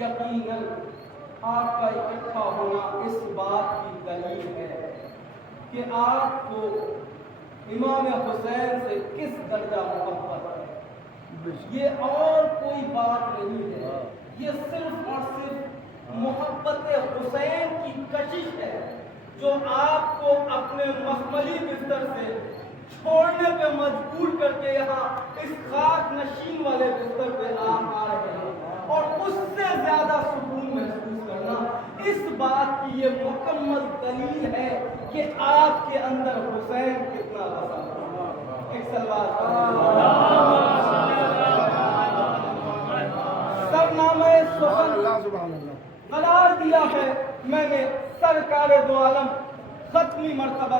یقیناً آپ کا اکٹھا ہونا اس بات کی دلیل ہے کہ آپ کو امام حسین سے کس درجہ محبت ہے۔ یہ اور کوئی بات نہیں ہے، یہ صرف اور صرف محبت حسین کی کشش ہے جو آپ کو اپنے مخملی بستر سے چھوڑنے پہ مجبور کر کے یہاں اس خاک نشین والے بستر پہ آپ آ رہے ہیں، اور اس سے زیادہ سکون محسوس کرنا اس بات کی یہ مکمل دلیل ہے کہ آپ کے اندر حسین کتنا پسند ہے۔ ایک سلوات سرنامہ سخن قرار دیا ہے میں نے سرکار دو عالم ختمی مرتبہ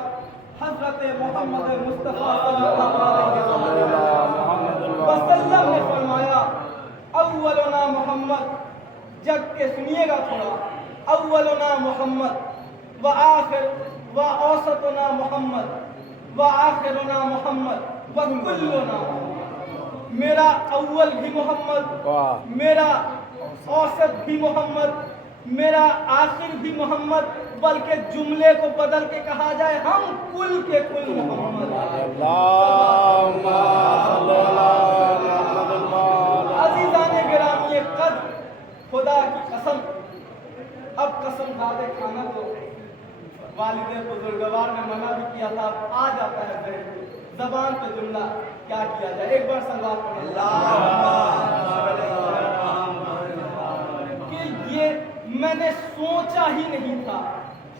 حضرت محمد مصطفیٰ صلی اللہ علیہ وسلم نے فرمایا اولنا محمد، جگ کے سنیے گا تھوڑا، اولنا محمد وآخر وأوسطنا محمد وآخرنا محمد وکلنا محمد۔ میرا اول بھی محمد، میرا اوسط بھی محمد، میرا آخر بھی محمد، بلکہ جملے کو بدل کے کہا جائے ہم کل کے کل محمد۔ عزیزان گرامی قدر، خدا کی قسم، اب قسم کھاتے کھانا تو والد بزرگوار نے منع بھی کیا تھا، اب آ جاتا ہے ذہن زبان پہ جملہ، کیا کیا جائے؟ ایک بار صلوات پڑھیں کہ یہ میں نے سوچا ہی نہیں تھا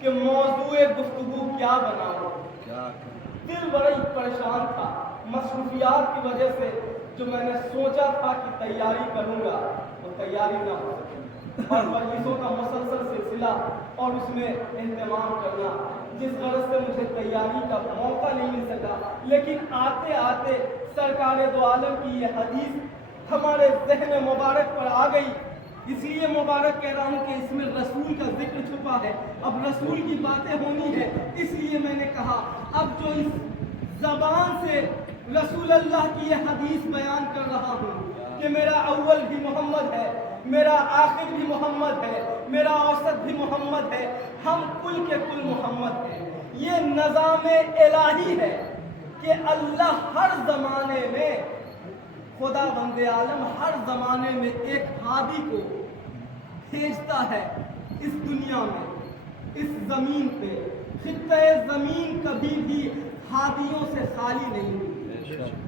کہ موضوع گفتگو کیا بناؤں، دل بڑا ہی پریشان تھا مصروفیات کی وجہ سے۔ جو میں نے سوچا تھا کہ تیاری کروں گا وہ تیاری نہ ہو سکی، اور مجلسوں کا مسلسل سلسلہ اور اس میں اہتمام کرنا جس غرض سے مجھے تیاری کا موقع نہیں مل سکا، لیکن آتے آتے سرکار دو عالم کی یہ حدیث ہمارے ذہن مبارک پر آ گئی۔ اس لیے مبارک کہہ رہا ہوں کہ اس میں رسول کا ذکر چھپا ہے، اب رسول کی باتیں ہونی ہے، اس لیے میں نے کہا اب جو اس زبان سے رسول اللہ کی یہ حدیث بیان کر رہا ہوں کہ میرا اول بھی محمد ہے، میرا آخر بھی محمد ہے، میرا اوسط بھی محمد ہے، ہم کل کے کل محمد ہیں، یہ نظام الہی ہے کہ اللہ ہر زمانے میں، خدا بند عالم ہر زمانے میں ایک ہادی کو بھیجتا ہے اس دنیا میں، اس زمین پہ۔ خطہ زمین کبھی بھی ہادیوں سے خالی نہیں ہوئی۔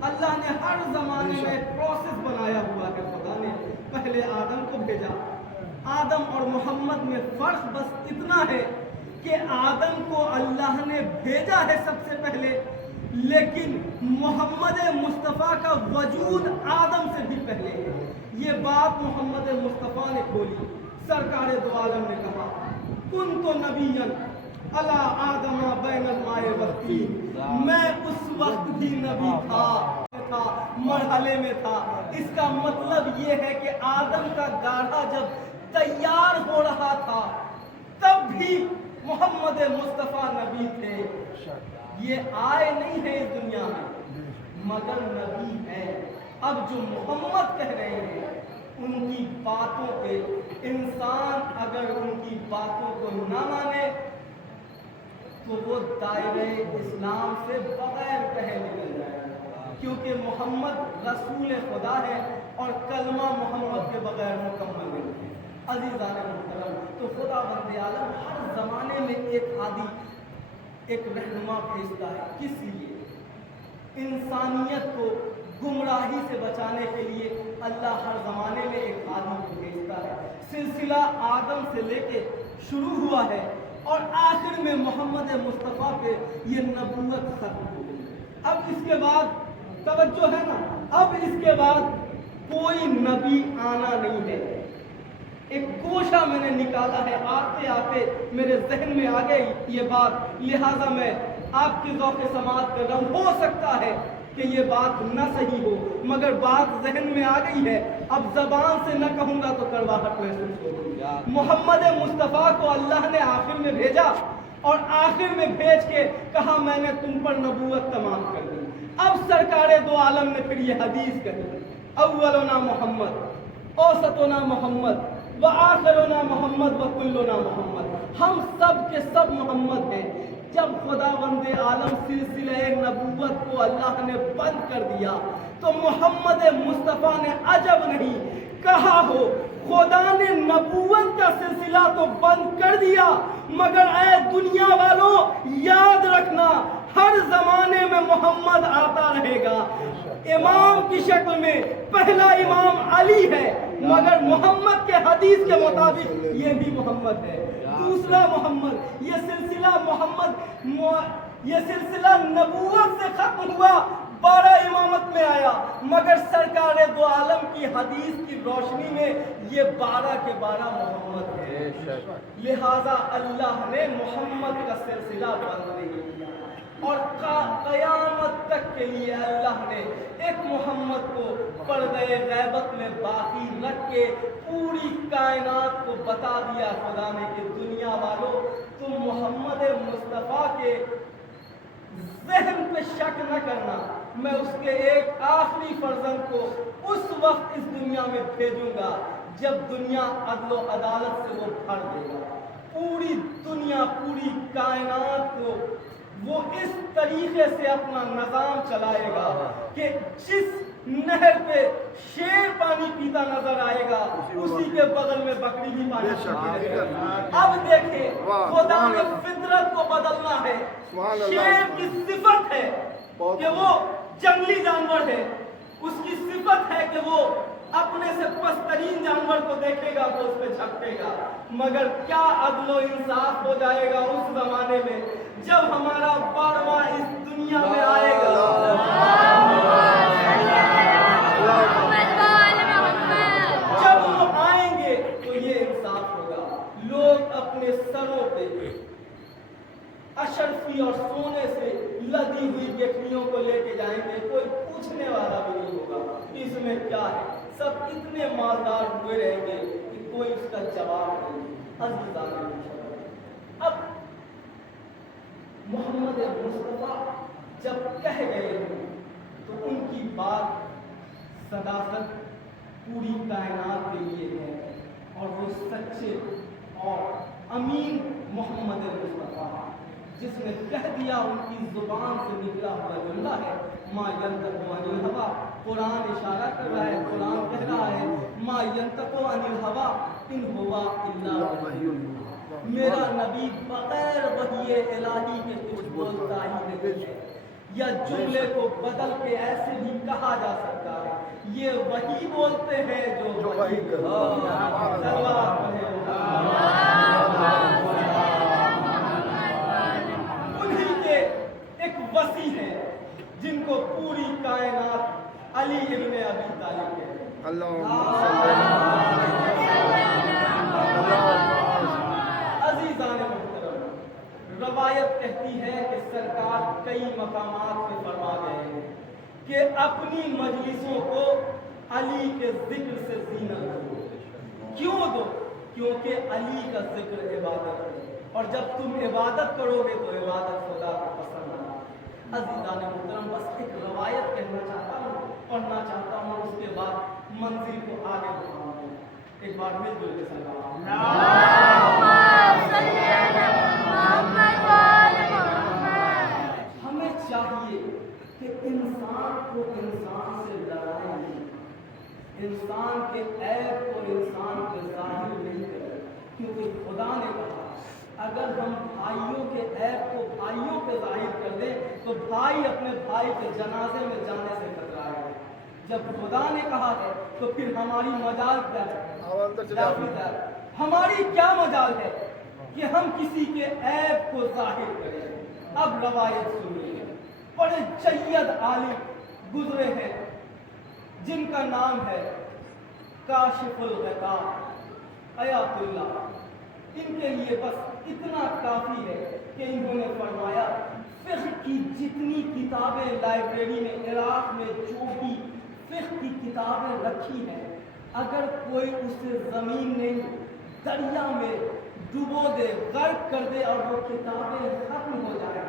اللہ نے ہر زمانے میں ایک پروسیس بنایا ہوا ہے۔ خدا نے پہلے آدم کو بھیجا، آدم اور محمد میں فرق بس اتنا ہے کہ آدم کو اللہ نے بھیجا ہے سب سے پہلے، لیکن محمد مصطفیٰ کا وجود آدم سے بھی پہلے ہے۔ یہ بات محمد مصطفیٰ نے کھولی، سرکار دو عالم نے کہا کنت نبیا علی آدم بین الماء والطین، میں اس وقت بھی نبی تھا، مرحلے میں تھا۔ اس کا مطلب یہ ہے کہ آدم کا گاڑھا جب تیار ہو رہا تھا تب بھی محمد مصطفیٰ نبی تھے۔ یہ آئے نہیں ہیں اس دنیا میں مگر نبی ہیں۔ اب جو محمد کہہ رہے ہیں ان کی باتوں پہ انسان اگر ان کی باتوں کو نہ مانے تو وہ دائرہ اسلام سے بغیر کہے نکل جائے گا، کیونکہ محمد رسول خدا ہے اور کلمہ محمد کے بغیر مکمل نہیں ہے۔ عزیزان محترم، تو خدا بند عالم ہر زمانے میں ایک ہادی، ایک رہنما بھیجتا ہے۔ کس لیے؟ انسانیت کو گمراہی سے بچانے کے لیے اللہ ہر زمانے میں ایک ہادی کو بھیجتا ہے۔ سلسلہ آدم سے لے کے شروع ہوا ہے، اور آخر میں محمد مصطفیٰ پہ یہ نبوت ختم ہو گئی۔ اب اس کے بعد توجہ ہے نا، اب اس کے بعد کوئی نبی آنا نہیں ہے۔ ایک گوشہ میں نے نکالا ہے، آتے آتے میرے ذہن میں آ گئی یہ بات، لہٰذا میں آپ کی ذوق سماعت کر رہا ہوں۔ ہو سکتا ہے کہ یہ بات نہ صحیح ہو، مگر بات ذہن میں آ گئی ہے، اب زبان سے نہ کہوں گا تو کڑواہٹ محسوس ہوگی۔ محمد مصطفیٰ کو اللہ نے آخر میں بھیجا، اور آخر میں بھیج کے کہا میں نے تم پر نبوت تمام کر دی۔ اب سرکار دو عالم نے پھر یہ حدیث کہی، اولنا محمد، اوسطنا محمد، وآخرنا محمد، وکلنا محمد۔ ہم سب کے سب محمد ہیں۔ جب خداوند عالم سلسلہ نبوت کو اللہ نے بند کر دیا تو محمد مصطفیٰ نے عجب نہیں کہا ہو، خدا نے نبوت کا سلسلہ تو بند کر دیا، مگر اے دنیا والوں یاد رکھنا ہر زمانے میں محمد آتا رہے گا۔ امام کی شکل میں پہلا امام علی ہے، مگر محمد کے حدیث کے مطابق یہ بھی محمد ہے۔ دوسرا محمد، یہ سلسلہ نبوت سے ختم ہوا، 12 امامت میں آیا، مگر سرکار دو عالم کی حدیث کی روشنی میں یہ 12 کے 12 محمد ہے۔ لہذا اللہ نے محمد کا سلسلہ بند نہیں کیا، اور قیامت تک کے لیے اللہ نے ایک محمد کو پردے غیبت میں باقی رکھ کے پوری کائنات کو بتا دیا خدا نے کہ دنیا والوں تم محمد مصطفیٰ کے ذہن پہ شک نہ کرنا، میں اس کے ایک آخری فرزند کو اس وقت اس دنیا میں بھیجوں گا جب دنیا عدل و عدالت سے وہ بھر دے گا۔ پوری دنیا، پوری کائنات کو وہ اس طریقے سے اپنا نظام چلائے گا کہ جس نہر پہ شیر پانی پیتا نظر آئے گا اسی کے بغل میں بکری بھی پانی پیتی رہے گی۔ اب دیکھیں خدا نے فطرت کو بدلنا ہے۔ شیر کی صفت ہے کہ وہ جنگلی جانور ہے، اس کی صفت ہے کہ وہ اپنے سے پسترین جانور کو دیکھے گا تو اس پہ جھپٹے گا، مگر کیا عدل و انصاف ہو جائے گا اس زمانے میں جب ہمارا بارواں اس دنیا میں آئے گا۔ جب وہ آئیں گے تو یہ انصاف ہوگا، لوگ اپنے سروں پہ اشرفی اور سونے سے لدی ہوئی گٹھڑیوں کو لے کے جائیں گے، کوئی پوچھنے والا بھی نہیں ہوگا کہ اس میں کیا ہے، سب اتنے مالدار ہوئے رہیں گے کہ کوئی اس کا جواب نہیں۔ عزیزان، اب محمد مصطفیٰ جب کہہ گئے ہیں تو ان کی بات صداقت پوری کائنات کے لیے ہے، اور وہ سچے اور امین محمد مصطفیٰ جس نے کہہ دیا، ان کی زبان سے نکلا ہوا جملہ ہے ما ینطق عن الہویٰ۔ قرآن اشارہ کر رہا ہے، قرآن کہہ رہا ہے ما ینطق عن الہویٰ ان ہوا الا وحی یوحیٰ۔ میرا نبی بغیر وحی الہی کے کچھ بولتا ہی نہیں ہے، یا جملے کو بدل کے ایسے بھی کہا جا سکتا ہے یہ وحی بولتے ہیں جو وحی انہی کے ایک وسیع ہے جن کو پوری کائنات علی ابن ابی طالب کہتے ہیں۔ عزیزان محترم، روایت کہتی ہے کہ سرکار کئی مقامات پہ فرما گئے ہیں کہ اپنی مجلسوں کو علی کے ذکر سے زینت دو۔ کیوں دو؟ کیونکہ علی کا ذکر عبادت ہے، اور جب تم عبادت کرو گے تو عبادت خدا کو پسند آئے۔ عزیزان محترم، بس ایک روایت کہنا چاہتا ہوں، پڑھنا چاہتا ہوں، اس کے بعد منزل کو آگے بڑھاؤں گا۔ ایک بار مل جل کے صلی اللہ ہمیں چاہیے کہ انسان کو انسان سے لڑائے نہیں، انسان کے عیب کو انسان کے ظاہر نہیں کرے، کیونکہ خدا نے کہا اگر ہم بھائیوں کے عیب کو بھائیوں کے ظاہر کر دیں تو بھائی اپنے بھائی کے جنازے میں جانے سے کترائے گا۔ جب خدا نے کہا ہے تو پھر ہماری مجال کیا ہے؟ ہماری کیا مجال ہے؟ کہ ہم کسی کے عیب کو ظاہر کریں۔ اب روایت سنیے، بڑے جید عالم گزرے ہیں جن کا نام ہے کاشف الغطاء آیات اللہ۔ ان کے لیے بس اتنا کافی ہے کہ انہوں نے فرمایا فقہ کی جتنی کتابیں لائبریری میں عراق میں جو بھی فقہ کی کتابیں رکھی ہیں، اگر کوئی اسے زمین نہیں دریا میں ڈبو دے، غرق کر دے اور وہ کتابیں ختم ہو جائیں،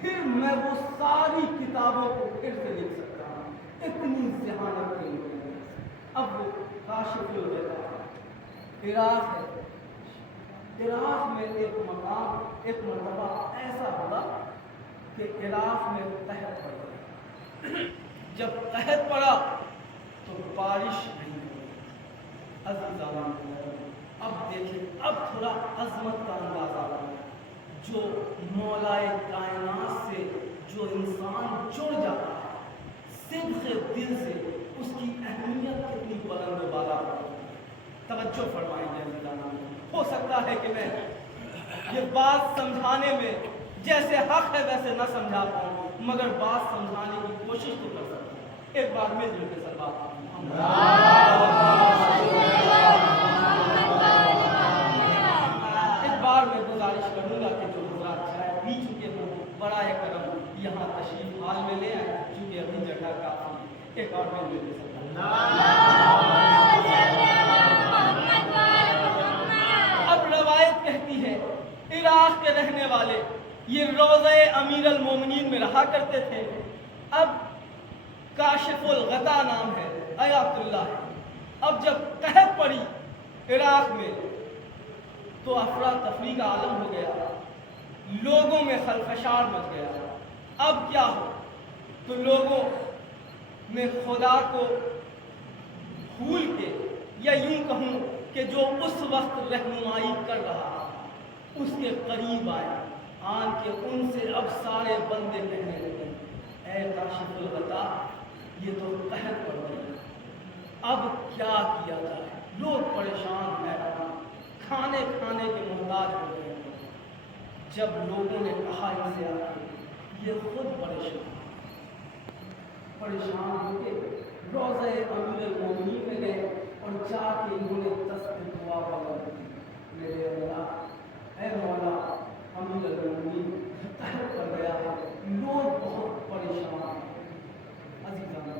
پھر میں وہ ساری کتابوں کو پھر سے لکھ سکتا ہوں۔ اتنی ذہانت کے لوگ ہیں۔ اب وہ کاشف الغطاء عراق ہے۔ عراق میں ایک مرتبہ ایسا ہوا کہ عراق میں قحط پڑ گیا۔ جب قحط پڑا تو بارش نہیں ہوئی۔ عزیزان، اب دیکھیں، اب تھوڑا عظمت کا اندازہ آیا۔ جو مولائے کائنات سے جو انسان جڑ جاتا ہے صدق دل سے، اس کی اہمیت کتنی بلند و بالا ہوتی ہے۔ توجہ فرمائیں گے عزیزان۔ ہو سکتا ہے کہ میں یہ بات سمجھانے میں جیسے حق ہے ویسے نہ سمجھا پاؤں، مگر بات سمجھانے کی کوشش تو کر سکتا ہوں۔ ایک بار مل جل کے سلوات ایک بار میں گزارش کروں گا کہ جو حضرات چائے پی چکے ہوں برائے کرم یہاں تشریف حال میں لے آئے، چونکہ ابھی جگہ کافی ہے۔ ایک بار مل جل کے کہتی ہے عراق کے رہنے والے یہ روضہ امیر المومنین میں رہا کرتے تھے۔ اب کاشف الغطاء نام ہے، آیات اللہ ہے۔ اب جب قحط پڑی عراق میں تو افراتفری کا عالم ہو گیا، لوگوں میں خلفشار مچ گیا۔ اب کیا ہو تو لوگوں میں خدا کو بھول کے، یا یوں کہوں کہ جو اس وقت رہنمائی کر رہا اس کے قریب آئے، آن کے ان سے اب سارے بندے کہنے لگے اے کاشف الغطاء یہ تو قحط پڑ گئی، اب کیا کیا جائے؟ لوگ پریشان ہیں، کھانے کے محتاج ہو گئے۔ جب لوگوں نے کہا ان سے آ کے، یہ خود پریشان ہو کے روضہ امیر المومنین میں گئے اور جا کے انہوں نے دست دعا پڑھی، میرے اللہ، اے مولا امیر المومنین قحط پڑ گیا ہے، لوگ بہت پریشان ہیں۔ عزیزان،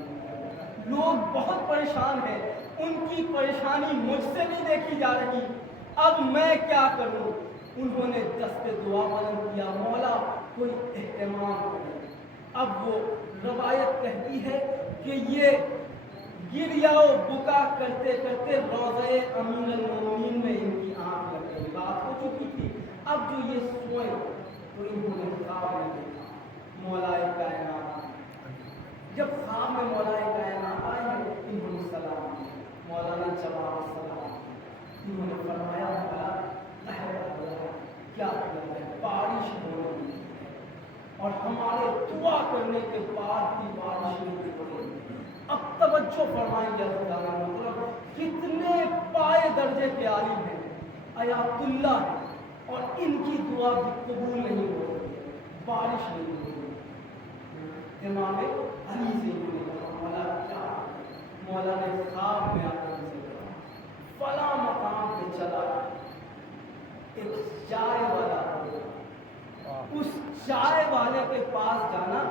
لوگ بہت پریشان ہیں، ان کی پریشانی مجھ سے نہیں دیکھی جا رہی، اب میں کیا کروں؟ انہوں نے دست دعا بلند کیا، مولا کوئی اہتمام کرے۔ اب وہ روایت کہتی ہے کہ یہ گریا و بکا کرتے کرتے روضہ امیر المومنین میں ان کی آنکھ لگ گئی، بات ہو چکی تھی۔ اب جو یہ سوئے تو انہوں نے خواب میں دیکھا مولائے کائنات۔ جب خواب میں مولائے کائنات آئے ہیں انہوں نے سلام کیا، مولا نے جواب سلام، انہوں نے فرمایا مولا قحط ہو گیا، کیا کیا ہے؟ بارش ہو رہی ہے اور ہمارے دعا کرنے کے بعد بھی بارش نہیں ہو رہی۔ اب توجہ فرمائیں گے مطلب کتنے پائے درجے کے عالم ہیں، آیات اللہ ہے، اور ان کی دعا بھی قبول نہیں ہو رہی ہے، بارش نہیں ہو رہی ہے۔ امام علی سے انہوں نے کہا مولا کیا؟ مولا نے خواب میں آ کر ان سے کہا فلاں مقام پہ چلا ایک چائے والا ہوگا، اس چائے والے کے پاس جانا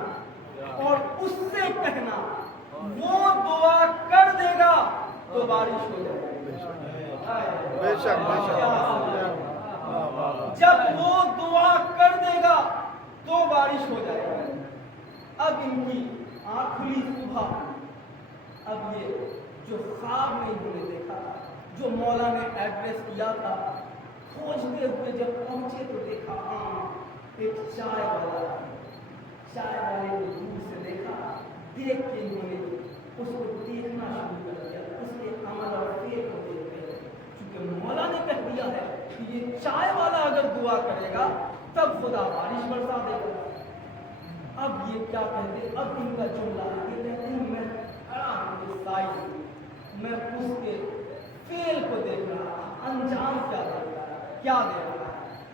اور اس سے کہنا وہ دعا کر دے گا تو بارش ہو جائے گی۔ جب وہ دعا کر دے گا تو بارش ہو جائے گی۔ اب ان کی آنکھ کھلی صبح، اب یہ جو خواب میں انہوں نے دیکھا تھا، جو مولا نے ایڈریس کیا تھا، کھوجتے ہوئے جب پہنچے تو دیکھا ہاں ایک چائے والا ہے۔ چائے والے کو دور سے دیکھا، دیکھ کے انہوں نے اس کو دیکھنا شروع کر دیا، اس کے عمل اور فعل کو دیکھ کے، چونکہ مولا نے کہہ دیا ہے کہ یہ چائے والا اگر دعا کرے گا تب خدا بارش برسا دے گا۔ اب یہ کیا کہتے، اب ان کا جملہ ہے کہ میں کھڑا ہوں سائز، میں اس کے فعل کو دیکھ رہا، انجام کیا دے رہا ہے، کیا دے رہا ہے۔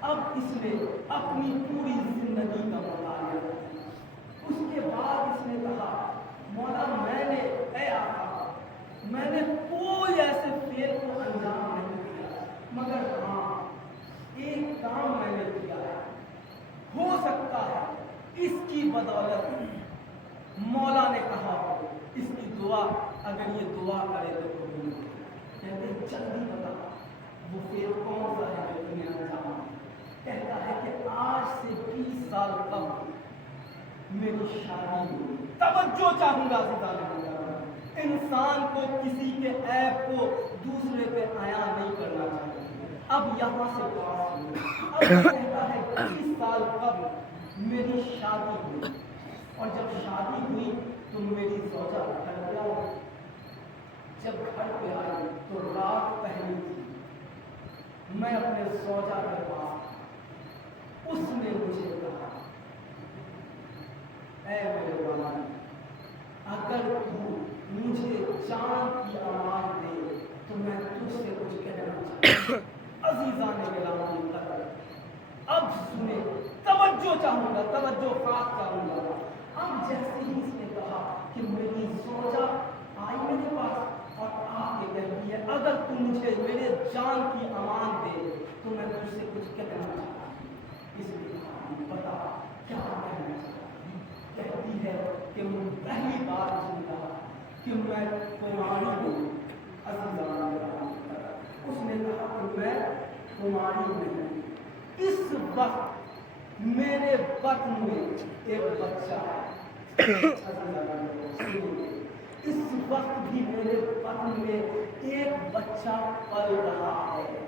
اب اس نے اپنی پوری زندگی کا مطالعہ، اس کے بعد اس نے کہا مولا اے آقا میں نے کوئی ایسے فعل کو انجام نہیں دیا، مگر ہاں ایک کام میں نے کیا ہے، ہو سکتا ہے اس کی بدولت مولا نے کہا اس کی دعا، اگر یہ دعا کرے تو قبول ہو۔ کہتے جلدی بتا وہ فعل کون سا ہے جو تمہیں انجام؟ کہتا ہے کہ آج سے 20 سال قبل میری شادی ہوئی۔ توجہ چاہوں گا انسان کو کسی کے عیب کو دوسرے پہ عیاں نہیں کرنا چاہیے۔ اب یہاں سے پاس ہوئی، اب کہتا ہے 20 سال قبل میری شادی ہوئی، اور جب شادی ہوئی تو میری زوجہ گھر پہ آئی۔ جب گھر پہ آئی تو رات پہلی تھی، میں اپنے زوجہ کے پاس، اس نے مجھے کہا اے میرے والد اگر تو مجھے جان کی امان دے تو میں تجھ سے کچھ کہنا چاہتا ہوں۔ عزیزان گرامی قدر اب سنے، توجہ چاہوں گا، توجہ خاص چاہوں گا۔ اب جیسے ہی اس نے کہا کہ میری زوجہ آئی میرے پاس اور آ کے کہتی ہے اگر تو مجھے میرے جان کی امان دے تو میں تجھ سے کچھ کہنا چاہتا ہوں۔ اس نے کہا بتا کیا کہنا چاہتا ہوں؟ کہتی ہے کہ پہلی بات اس نے کہا کہ میں کماری ہوں۔ عزیزان گرامی، اس نے کہا کہ میں کماری نہیں، اس وقت میرے بطن میں ایک بچہ ہے۔ اس وقت بھی میرے بطن میں ایک بچہ پل رہا ہے۔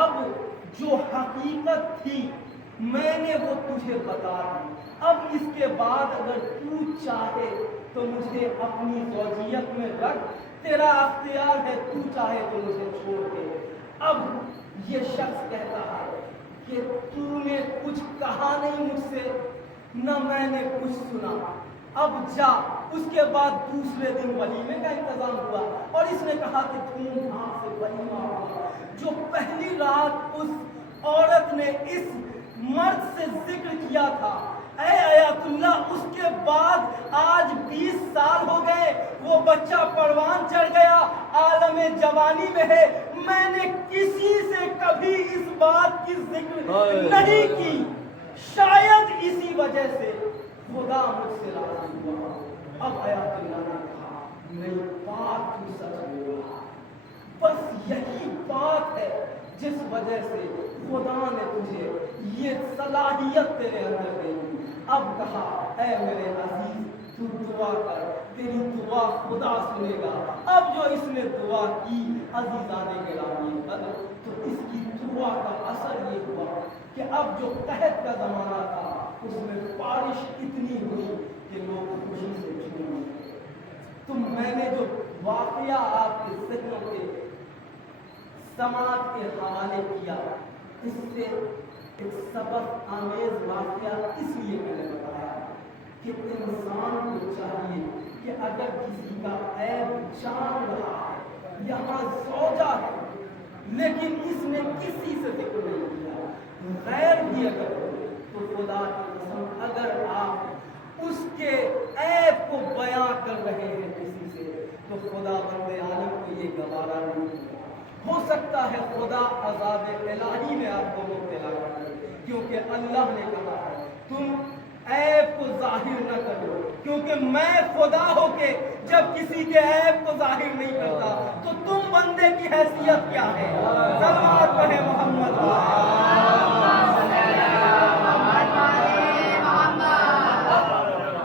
اب جو حقیقت تھی میں نے وہ تجھے بتا دی، اب اس کے بعد اگر تو چاہے تو مجھے اپنی زوجیت میں رکھ، تیرا اختیار ہے، تو چاہے تو مجھے چھوڑ دے۔ اب یہ شخص کہتا ہے کہ تو نے کچھ کہا نہیں مجھ سے، نہ میں نے کچھ سنا، اب جا۔ اس کے بعد دوسرے دن ولیمے کا انتظام ہوا اور اس نے کہا کہ دھوم دھام سے ولیمہ ہوا۔ جو پہلی رات اس عورت نے اس مرد سے ذکر کیا تھا اے آیات اللہ، اس کے بعد آج 20 سال ہو گئے، وہ بچہ پروان چڑھ گیا، عالم جوانی میں ہے، میں نے کسی سے کبھی اس بات کی ذکر نہیں کی، شاید اسی وجہ سے خدا مجھ سے راضی ہوا۔ اب آیات اللہ نے کہا میری بات تو سچ بولا، بس یہی بات ہے جس وجہ سے خدا نے تجھے یہ صلاحیت تیرے اندر دی۔ اب کہا اے میرے عزیز تو دعا کر، تیری دعا خدا سنے گا۔ اب جو اس نے دعا کی عزیزان گرامی قدر، تو اس کی دعا کا اثر یہ ہوا کہ اب جو قحط کا زمانہ تھا اس میں بارش اتنی ہوئی کہ لوگ خوشی سے جھوم گئے۔ تو میں نے جو واقعہ آپ کے ذہنوں کے سماعت کے حوالے کیا، اس سے ایک سبق آمیز واقعہ اس لیے میں نے بتایا کہ انسان کو چاہیے کہ اگر کسی کا عیب جان رہا ہے، یہاں زوجہ ہے لیکن اس نے کسی سے ذکر نہیں کیا، غیر بھی اگر ہو تو خدا کی قسم اگر آپ اس کے عیب کو بیان کر رہے ہیں کسی سے تو خدا بند عالم کو یہ گوارا نہیں ہو سکتا ہے خدا عذاب الہی میں آپ کو مبتلا کر دے، کیونکہ اللہ نے کہا ہے تم عیب کو ظاہر نہ کرو، کیونکہ میں خدا ہو کے جب کسی کے عیب کو ظاہر نہیں کرتا تو تم بندے کی حیثیت کیا ہے؟ صلوات پڑھے محمد۔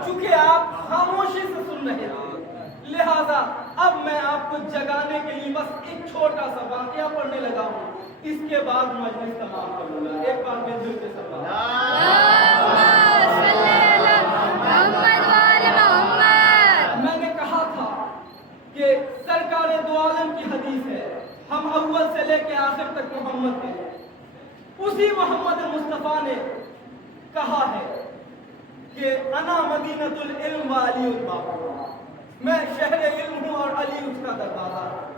چونکہ آپ خاموشی سے سن رہے تھے، لہذا اب میں آپ کو جگانے کے لیے بس ایک چھوٹا سا واقعہ پڑھنے لگا ہوں، اس کے بعد مجلس تمام کروں گا۔ ایک بار میں دل کے میں نے کہا تھا کہ سرکار دو عالم کی حدیث ہے، ہم اول سے لے کے آخر تک محمد ہیں، اسی محمد مصطفیٰ نے کہا ہے کہ انا مدینۃ العلم و علی الباب، میں شہر علم ہوں اور علی اس کا دروازہ ہے۔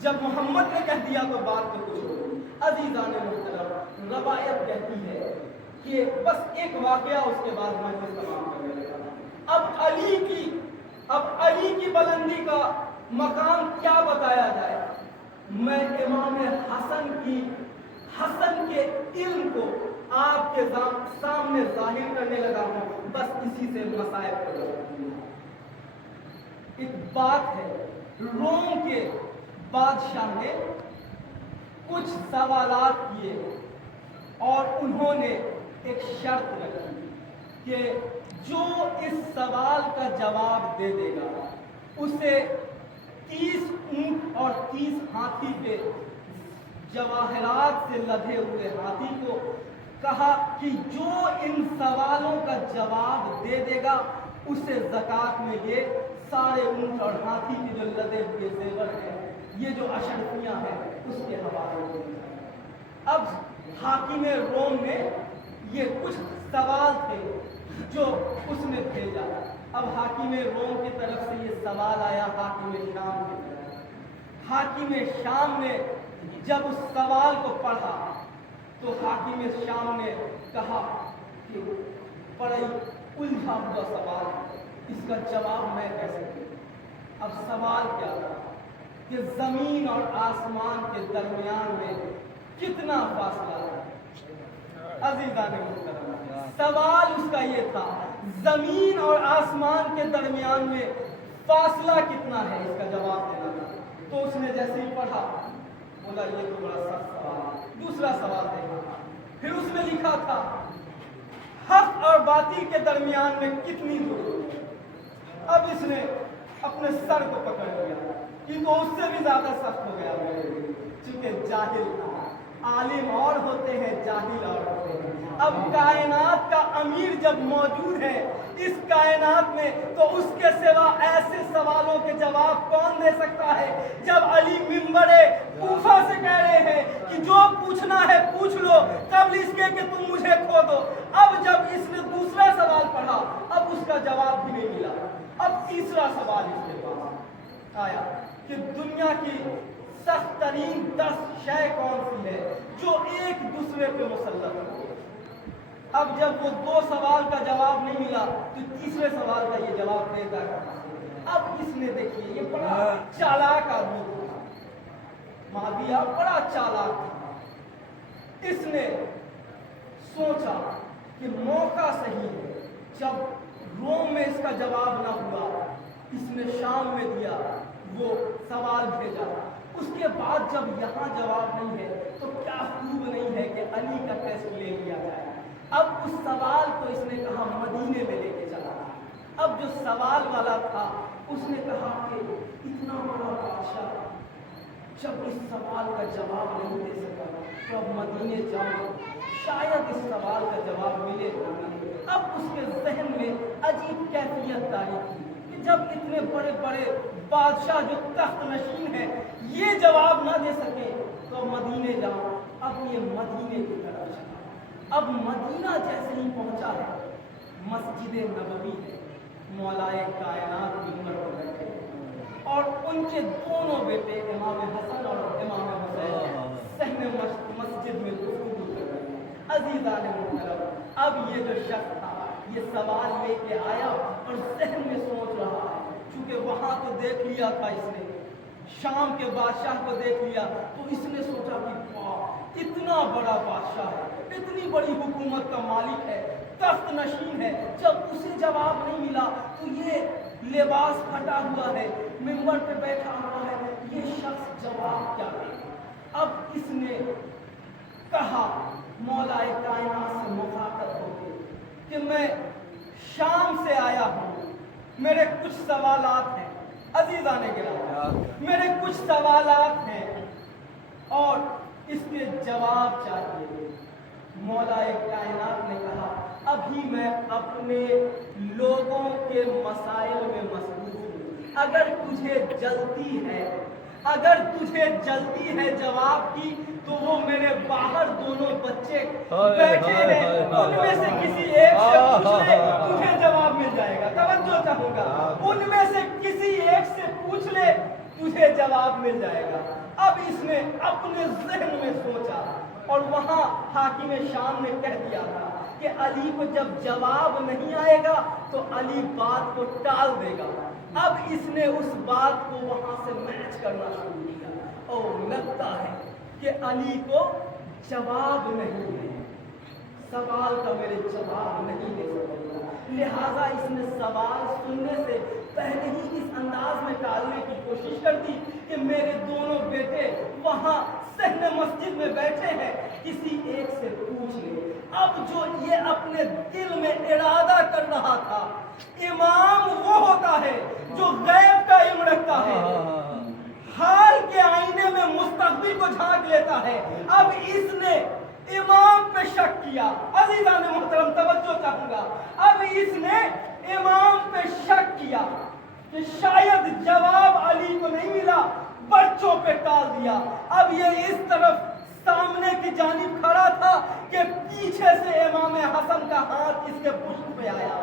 جب محمد نے کہہ دیا تو بات تو کچھ ہو گئی۔ عزیزان محترم، روایت کہتی ہے کہ بس ایک واقعہ، اس کے بعد مجلس تمام کرنے لگا۔ اب علی کی بلندی کا مقام کیا بتایا جائے؟ میں امام حسن کے علم کو آپ کے سامنے ظاہر کرنے لگا ہوں، بس اسی سے مسائل پر ایک بات ہے، روم کے بادشاہ نے کچھ سوالات کیے اور انہوں نے ایک شرط رکھی کہ جو اس سوال کا جواب دے دے گا اسے 30 اونٹ اور 30 ہاتھی پہ جواہرات سے لدے ہوئے ہاتھی کو کہا کہ جو ان سوالوں کا جواب دے دے گا اسے زکوٰۃ میں یہ سارے اونٹ اور ہاتھی کے جو لدے ہوئے زیور ہیں، یہ جو اشرفیاں ہیں، اس کے حوالے ہو جائے۔ اب حاکم روم نے یہ کچھ سوال تھے جو اس نے بھیجا۔ اب حاکم روم کی طرف سے یہ سوال آیا حاکم شام کی طرف۔ حاکم شام نے جب اس سوال کو پڑھا تو حاکم شام نے کہا کہ بڑا ہی الجھا ہوا سوال ہے، اس کا جواب میں کیسے دوں؟ اب سوال کیا تھا کہ زمین اور آسمان کے درمیان میں کتنا فاصلہ ہے؟ عزیزان محترم، سوال اس کا یہ تھا، زمین اور آسمان کے درمیان میں فاصلہ کتنا ہے، اس کا جواب دینا تھا۔ تو اس نے جیسے ہی پڑھا بولا یہ تو بڑا سخت سوال ہے۔ دوسرا سوال دیکھا، پھر اس میں لکھا تھا حق اور باطل کے درمیان میں کتنی دوری ہے۔ اب اس نے اپنے سر کو پکڑ لیا، یہ تو اس سے بھی زیادہ سخت ہو گیا میرے لیے، چونکہ جاہل تھا۔ عالم اور ہوتے ہیں، جاہل اور ہوتے ہیں۔ اب کائنات کا امیر جب موجود ہے اس کائنات میں تو اس کے سوا ایسے سوالوں کے جواب کون دے سکتا ہے؟ جب علی منبر کوفہ سے کہہ رہے ہیں کہ جو پوچھنا ہے پوچھ لو قبل اس کے کہ تم مجھے کھو دو، اب جب اس نے دوسرا سوال پڑھا اب اس کا جواب بھی نہیں ملا۔ اب تیسرا سوال اس کے پاس آیا کہ دنیا کی سخت ترین 10 شے کون سی ہے جو ایک دوسرے پہ مسلط ہو؟ اب جب وہ 2 سوال کا جواب نہیں ملا تو تیسرے سوال کا یہ جواب دیتا ہے۔ اب اس نے دیکھیے یہ بڑا چالاک آدمی تھا، مہدیہ بڑا چالاک تھا۔ اس نے سوچا کہ موقع صحیح ہے، جب روم میں اس کا جواب نہ ہوا اس نے شام میں دیا، وہ سوال بھیجا۔ اس کے بعد جب یہاں جواب نہیں ہے تو کیا خوب نہیں ہے کہ علی کا ٹیسٹ لے لیا جائے۔ اب اس سوال کو اس نے کہا مدینے میں لے کے چلا۔ اب جو سوال والا تھا اس نے کہا کہ اتنا بڑا بادشاہ جب اس سوال کا جواب نہیں دے سکا تو اب مدینے جاؤ، شاید اس سوال کا جواب ملے گا۔ اب اس کے ذہن میں عجیب کیفیت تاری تھی کہ جب اتنے بڑے بڑے بادشاہ جو تخت نشین ہیں یہ جواب نہ دے سکے تو مدینے جاؤ۔ اب یہ مدینے کی طرف چلا۔ اب مدینہ جیسے ہی پہنچا ہے مسجد نبوی ہے، مولائے کائنات منبر پر بیٹھے اور ان کے دونوں بیٹے امام حسن اور امام حسین صحن مسجد میں گفتگو کر رہے ہیں۔ عزیزان محترم، اب یہ جو شخص تھا یہ سوال لے کے آیا اور ذہن میں سوچ رہا ہے، چونکہ وہاں تو دیکھ لیا تھا اس نے، شام کے بادشاہ کو دیکھ لیا تو اس نے سوچا کہ واہ اتنا بڑا بادشاہ ہے، اتنی بڑی حکومت کا مالک ہے، تخت نشین ہے، جب اسے جواب نہیں ملا تو یہ لباس پھٹا ہوا ہے، منبر پہ بیٹھا ہوا ہے، یہ شخص جواب کیا دے؟ اب اس نے کہا مولائے کائنات سے مخاطب ہو کے کہ میں شام سے آیا ہوں، میرے کچھ سوالات ہیں۔ عزیزان گرامی، میرے کچھ سوالات ہیں اور اس کے جواب چاہیے۔ مولائے کائنات نے کہا ابھی میں اپنے لوگوں کے مسائل میں مصروف ہوں، اگر تجھے جلدی ہے جواب کی تو وہ میرے باہر دونوں بچے بیٹھے ہیں، ان میں سے کسی ایک سے پوچھ لے تجھے جواب مل جائے گا۔ توجہ چاہوں گا، ان میں سے کسی ایک سے پوچھ لے تجھے جواب مل جائے گا۔ اب اس نے اپنے ذہن میں سوچا اور وہاں حاکم شام نے کہہ دیا تھا کہ علی کو جب جواب نہیں آئے گا تو علی بات کو ٹال دے گا. اب اس نے اس بات کو وہاں سے میچ کرنا شروع کیا اور لگتا ہے کہ علی کو جواب نہیں ہے, سوال کا میرے جواب نہیں دے سکتا, لہذا اس نے سوال سننے سے پہلے ہی اس انداز میں ٹالنے کی کوشش کر دی کہ میرے دونوں بیٹے وہاں صحن مسجد میں بیٹھے ہیں, کسی ایک سے پوچھ لے. اب جو یہ اپنے دل میں ارادہ کر رہا تھا, امام وہ ہوتا ہے جو غیب کا علم رکھتا ہے, حال کے آئینے میں مستقبل کو جھانک لیتا ہے. اب اس نے امام پہ شک کیا. عزیزان محترم توجہ چاہوں گا, اب اس نے امام پہ شک کیا کہ شاید جواب علی کو نہیں ملا, بچوں پہ ٹال دیا. اب یہ اس طرف سامنے کی جانب کھڑا تھا کہ پیچھے سے امام حسن کا ہاتھ اس کے پشت پہ آیا.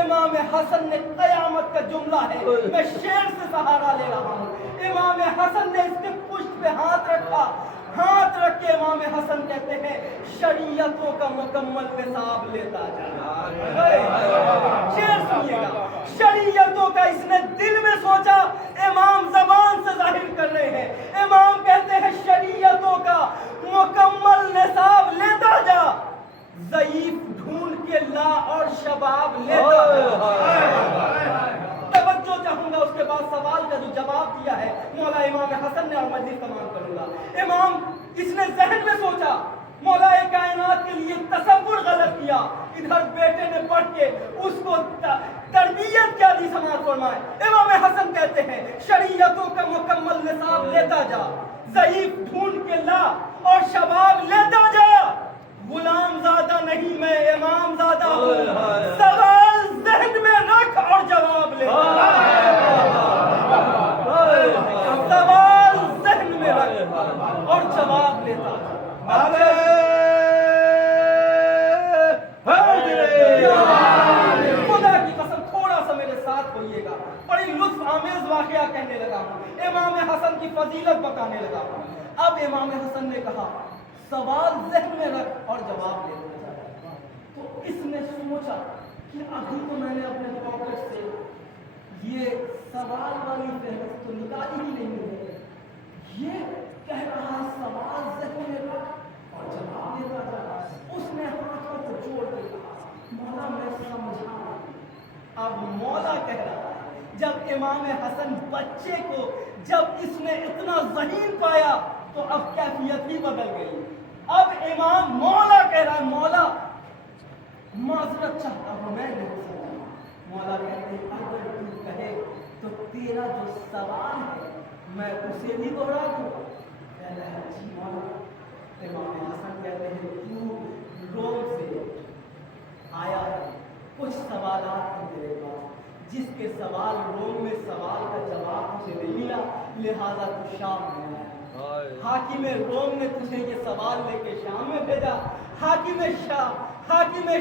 امام حسن نے قیامت کا جملہ ہے, میں شعر سے سہارا لے رہا ہوں. امام حسن نے اس کے پشت پہ ہاتھ رکھا, ہاتھ رکھ کے امام حسن کہتے ہیں شریعتوں کا مکمل نصاب لیتا جا. شعر سنیے گا, شریعتوں کا اس نے دل میں سوچا, امام زبان سے ظاہر کر رہے ہیں. امام کہتے ہیں شریعتوں کا مکمل نصاب لیتا جا, ضعیف ڈھونڈ کے لا اور شباب لیتا جا. توجہ چاہوں گا, اس کے بعد سوال کا جو جواب دیا ہے مولا امام حسن نے, اور مجلس تمام کروں گا. امام اس نے ذہن میں سوچا, مولا کائنات کے لیے تصور غلط کیا, ادھر بیٹے نے پڑھ کے اس کو تربیت کیا دی سماعت فرمائے. امام حسن کہتے ہیں شریعتوں کا مکمل نصاب لیتا جا, ضعیف ڈھونڈ کے لا اور شباب لیتا جا. غلام زادہ نہیں میں امام زادہ ہوں, سوال ذہن میں رکھ اور جواب لیتا جا. سوال ذہن میں رکھ اور جواب لیتا جا. خدا کی قسم تھوڑا سا میرے ساتھ ہوئیے گا, بڑی لطف آمیز واقعہ کہنے لگا ہوں, امام حسن کی فضیلت بتانے لگا ہوں. اب امام حسن نے کہا سوال ذہن میں رکھ اور جواب لیتا جا. تو اس نے سوچا کہ ابھی تو میں نے اپنے پاکٹ سے یہ سوال والی فہرست تو نکالی ہی نہیں ہے, یہ کہہ رہا سوال ذہن میں رکھ اور جواب دیتا جا. اس نے ہاتھوں کو جوڑ کے کہا مولا میں سمجھا. اب مولا کہہ رہا ہے, جب امام حسن بچے کو جب اس نے اتنا ذہین پایا تو اب کیفیت ہی بدل گئی. اب امام مولا کہہ رہا ہے مولا معذرت چاہتا ہوں میں نہیں سمجھا. مولا کہتے ہیں اگر تو کہے تو تیرا جو سوال ہے میں اسے بھی دوہرا دوں. کہتا ہے جی مولا. امام حسن کہتے ہیں تو روم سے آیا ہے, کچھ سوالات ہیں میرے پاس, جس کے سوال روم میں سوال کا جواب مجھے نہیں ملا, لہذا تو شام میں آیا. حاکم روم نے تجھے یہ سوال لے کے شام میں بھیجا. حاکم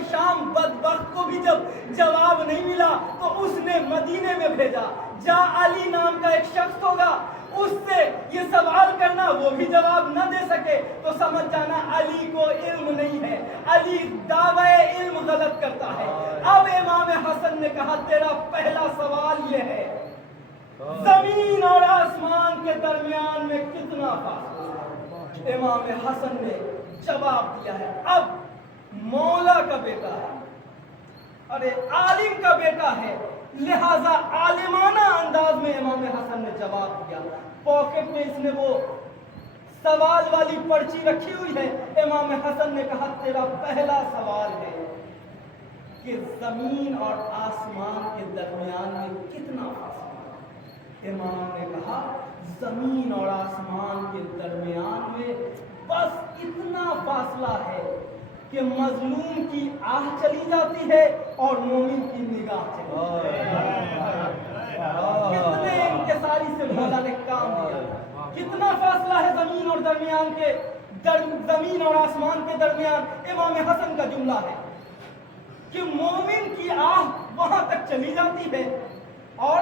شام بدبخت کو بھی جب جواب نہیں ملا تو اس نے مدینے میں بھیجا. جا علی نام کا ایک شخص ہوگا, اس سے یہ سوال کرنا, وہ بھی جواب نہ دے سکے تو سمجھ جانا علی کو علم نہیں ہے, علی دعوی علم غلط کرتا ہے. اب امام حسن نے کہا تیرا پہلا سوال یہ ہے زمین اور آسمان کے درمیان میں کتنا فاصلہ ہے. امام حسن نے جواب دیا ہے. اب مولا کا بیٹا ہے, ارے عالم کا بیٹا ہے, لہذا عالمانہ انداز میں امام حسن نے جواب دیا. پاکٹ میں اس نے وہ سوال والی پرچی رکھی ہوئی ہے. امام حسن نے کہا تیرا پہلا سوال ہے کہ زمین اور آسمان کے درمیان میں کتنا فاصلہ ہے. امام نے کہا زمین اور آسمان کے درمیان میں بس اتنا فاصلہ ہے کہ مظلوم کی آہ چلی جاتی ہے اور مومن کی نگاہ چلی جاتی ہے. کتنے انکساری سے مولا نے کام دیا. کتنا فاصلہ ہے زمین اور زمین اور آسمان کے درمیان. امام حسن کا جملہ ہے کہ مومن کی آہ وہاں تک چلی جاتی ہے اور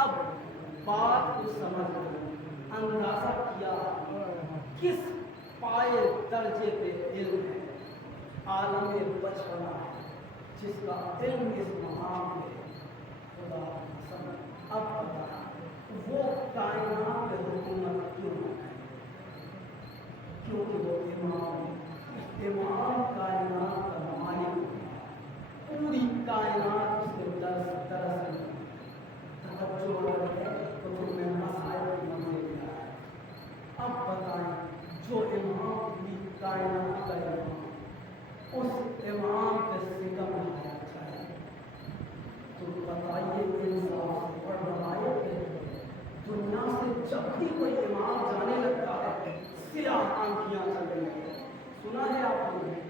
اب بات کو سمجھ اندازہ کیا کس پائے درجے پہ علم ہے، عالم بچپنا ہے جس کا علم اس مقام پہ خدا قسم اب پتا وہ کائنات پہ حکومت کیوں ہے، کیونکہ وہ امام کائنات کا مالک ہوتا، پوری کائنات اس کے دراصل توجہ اگر ہے تو تمہیں مسائل کی منزل کیا ہے۔ اب بتائیں جو امام پوری کائنات کا امام، اس امام پہ ستم ڈھایا جائے تو بتائیے انصاف اور بلایت ہے۔ دنیا سے جب بھی کوئی امام جانے لگتا ہے سیاہ آنکھیاں چلنے لگتی، سنا ہے آپ نے،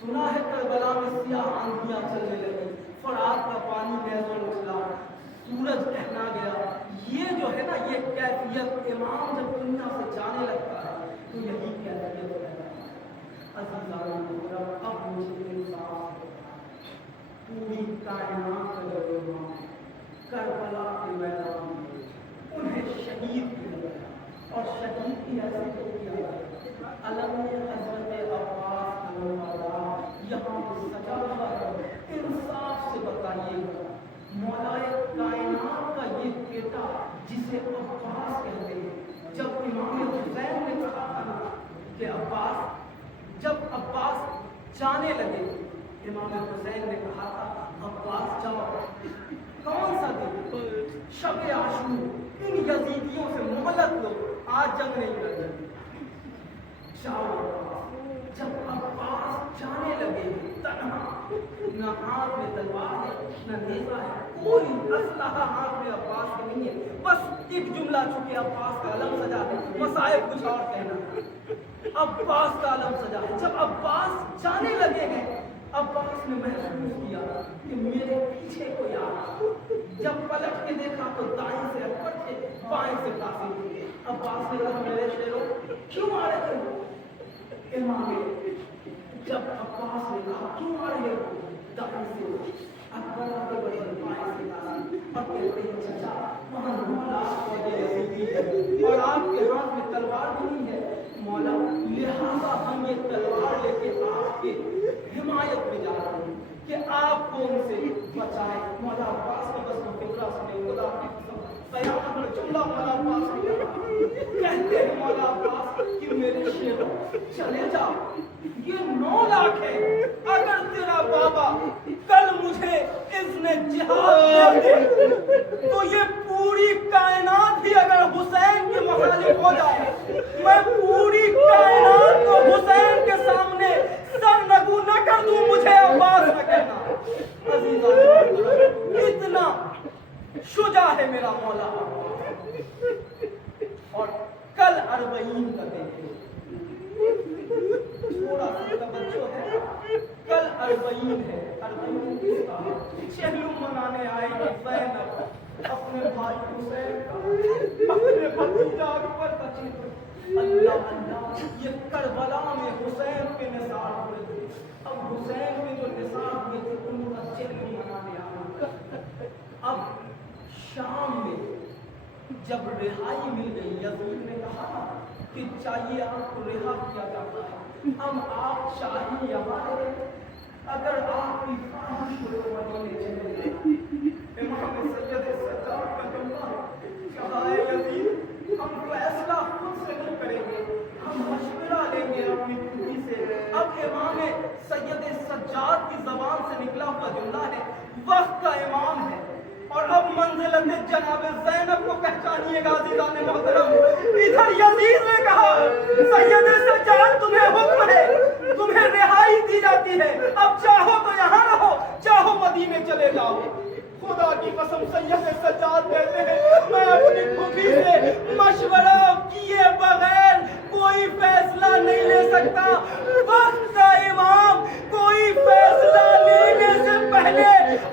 سنا ہے کربلا میں سیاہ آنکھیاں چلنے لگی، فرات کا پانی نیزوں اچھلا، سورج کہنا گیا۔ یہ جو ہے نا یہ کیفیت امام جب دنیا سے جانے لگتا ہے تو یہی کیفیت پیدا ہے۔ عزیزان محترم اب مجھے انصاف پوری کائنات کا جو امام ہے کربلا کے میدان میں انہیں شہید کیا گیا، اور شہید کی حیثیت کو کیا گیا علم حضرت عباس اللہ یہاں پہ سجا ہوا ہے۔ انصاف سے بتائیے گا مولائے کائنات کا یہ بیٹا جسے عباس کہتے ہیں، جب امام حسین نے کہا تھا نا کہ عباس، جب عباس جانے لگے امام حسین نے کہا تھا عباس جاؤ، کون سا دن؟ شب عاشور، ان یزیدیوں سے مہلت لو، آج جنگ نہیں کرنی، جاؤ عباس۔ جب عباس جانے لگے تنہا، نہ ہاتھ میں تلوار ہے نہ نیزہ ہے، کوئی اسلحہ ہاتھ میں عباس کے نہیں ہے، بس ایک جملہ چکے عباس کا علم سجا ہے، مصائب کچھ اور کہنا، عباس کا علم سجا ہے۔ جب عباس جانے لگے ہیں عباس نے محسوس کیا کہ میرے پیچھے کوئی آ رہا، جب پلٹ کے دیکھا تو دائیں سے اکبر تھے، بائیں سے قاسم تھے۔ عباس نے کہا میرے شیرو کیوں آ رہے ہو امام؟ جب عباس نے کہا کیوں آ رہے ہو دائیں سے اکبر آگے بڑھے، بائیں سے قاسم، اور کہتے ہیں چچا وہاں مولا ہے اور آپ کے ہاتھ میں تلوار بھی نہیں ہے مولا، لہذا ہم یہ تلوار لے کے آپ کے حمایت میں جا رہے ہیں کہ آپ کو ان سے بچائے۔ مولا عباس کا بس فکرہ سنے، خدا کی قسم قیامت میں جملہ مولا عباس نے کہا، کہتے ہیں مولا عباس کہ میرے شیرو چلے جاؤ، یہ 9 لاکھ ہے، اگر تیرا بابا کل مجھے اذن جہاد دے دے تو یہ پوری کائنات ہی اگر حسین کے مخالف ہو جائے، میں پوری کائنات کو حسین کے سامنے سر نگو نہ کر دوں، مجھے عباس نہ کہنا۔ عزیزان اتنا شجاع ہے میرا مولا، اور کل 40 کا دیکھیں، تھوڑا سا توجہ ہے، کل 40 ہے، 40 کس کا؟ چہلم منانے آئے گی زینب اپنے بھائی حسین کا، اپنے بھتیجا اکبر کا چہرہ۔ اللہ اللہ، یہ کربلا میں حسین کے نثار ہوئے تھے، اب حسین کے جو نثار ہوئے تھے ان کا چہلم منانے آئے۔ اب شام میں جب رہائی مل گئی، یزید نے کہا کہ چاہیے آپ کو رہا کیا جاتا ہے، ہم آپ شاہی یہاں ہے، اگر آپ کی خواہش کو مدینے چلے جائیں۔ امام سید سجاد کا جملہ کہا ہے یزید ہم فیصلہ خود سے نہیں کریں گے، ہم مشورہ لیں گے اپنی پوری سے۔ اب امام سید سجاد کی زبان سے نکلا ہوا جملہ ہے، وقت کا امام ہے، اور اب منزلت جناب زینب کو پہچانیے گا عزیزان محترم۔ ادھر یزید نے کہا سید سجاد تمہیں حکم ہے، تمہیں رہائی دی جاتی ہے، اب چاہو تو یہاں رہو، چاہو مدینے چلے جاؤ۔ خدا کی قسم سید سجاد کہتے ہیں میں اپنی پھوپھی سے مشورہ کیے بغیر کوئی فیصلہ نہیں لے سکتا، وقت کا امام کوئی فیصلہ لینے سے پہلے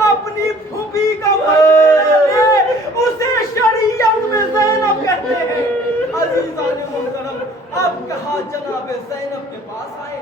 اپنی پھوپھی کا مشورہ لے، اسے شریعت میں زینب کہتے ہیں۔ عزیزان محترم اب کہا جناب زینب کے پاس آئے،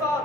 7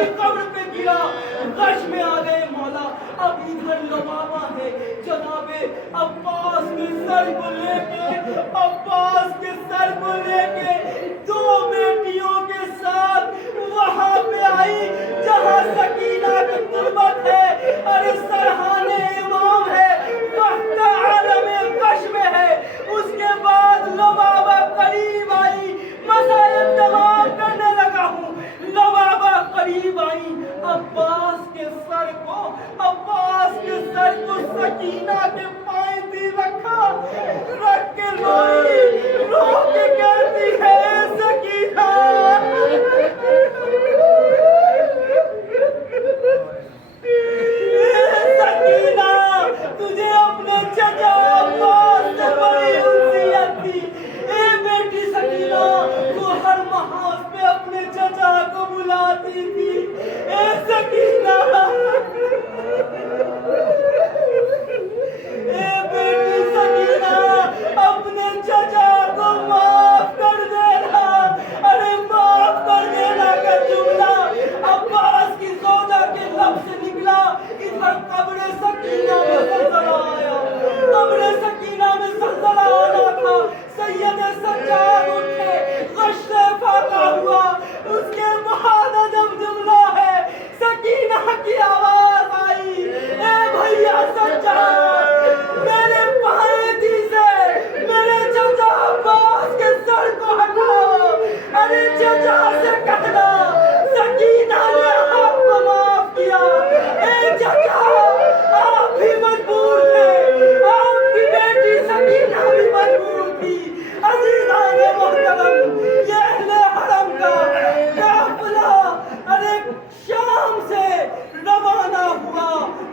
کی قبر پہ گرا، غش میں آ گئے مولا۔ اب ادھر لبابہ ہے جناب عباس کے سر کو لے کے، عباس کے سر کو لے کے 2 بیٹیوں کے ساتھ وہاں پہ آئی جہاں سکینہ کی تربت ہے، ارے سرحانے امام ہے، وقت عالم غش میں ہے۔ اس کے بعد لبابہ قریب آئی، مسائل تمام کرنے لگا ہوں، لبابہ قریب آئی، عباس کے سر کو سکینہ کے پائیں رکھا، رکھ کے روئی، رو کے کہتی ہے سکینہ سکینہ، تجھے اپنے چچا عباس سے بڑی انسیت تھی۔ اے بیٹی سکینہ، تو ہر محاذ پہ اپنے چچا کو بلاتی تھی۔ اے سکینہ، اے بیٹی سکینہ، اپنے چچا کو معاف کر دینا، ارے معاف کر دینا کا جملہ عباس کی زوجہ کے لب سے نکلا۔ ادھر قبر سکینہ میں زلزلہ آیا، قبر سکینہ میں زلزلہ آنا تھا۔ سید سجاد اٹھے، غش سے فاقہ ہوا۔ اس کے بعد عجب جملہ ہے، سکینہ کی آواز آئی، اے بھیا سجاد، میرے پائیں سے میرے چچا عباس کے سر کو ہٹاؤ۔ ارے چچا سے کہنا سکینہ نے آپ کو معاف کیا۔ اے چچا، آپ بھی مجبور تھے، آپ کی بیٹی سکینہ بھی مجبور تھی۔ عزیزان محترم، یہ اہل حرم کا قافلہ ارے شام سے روانہ ہوا۔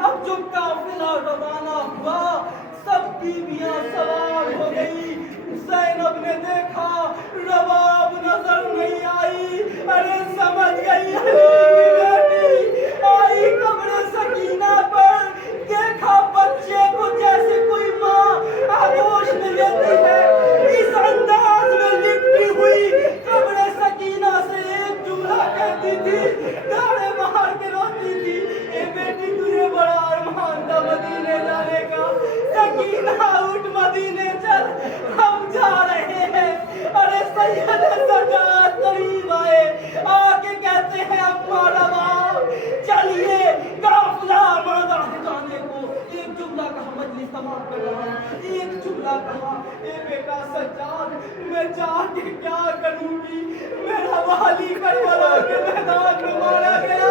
اب جو قافلہ روانہ ہوا، سب بیویاں سوار ہو گئی۔ زینب نے دیکھا رباب نظر نہیں آئی، ارے سمجھ گئی علی کی بیٹی آئی قبر سکینہ پر۔ دیکھا بچے کو جیسے کوئی ماں آغوش میں لیتی ہے، اس انداز میں لپٹی ہوئی قبر سکینہ سے ایک جملہ کہتی تھی، داڑے مار کے روتی تھی، اے بیٹی تجھے بڑا ارمان تھا مدینے جانے کا، سکینہ اٹھ مدینے چل، ہم جا رہے ہیں۔ ارے سید سجاد قریب آئے، آ کے کہتے ہیں اما روا، چلیے قافلہ آمادہ ہے جانے کو۔ ایک جملہ کہا، مجلس تمام کر رہا ہوں، ایک جملہ کہا، اے بیٹا سجاد، میں جا کے کیا کروں گی، میرا والی کربلا کے میدان میں مارا گیا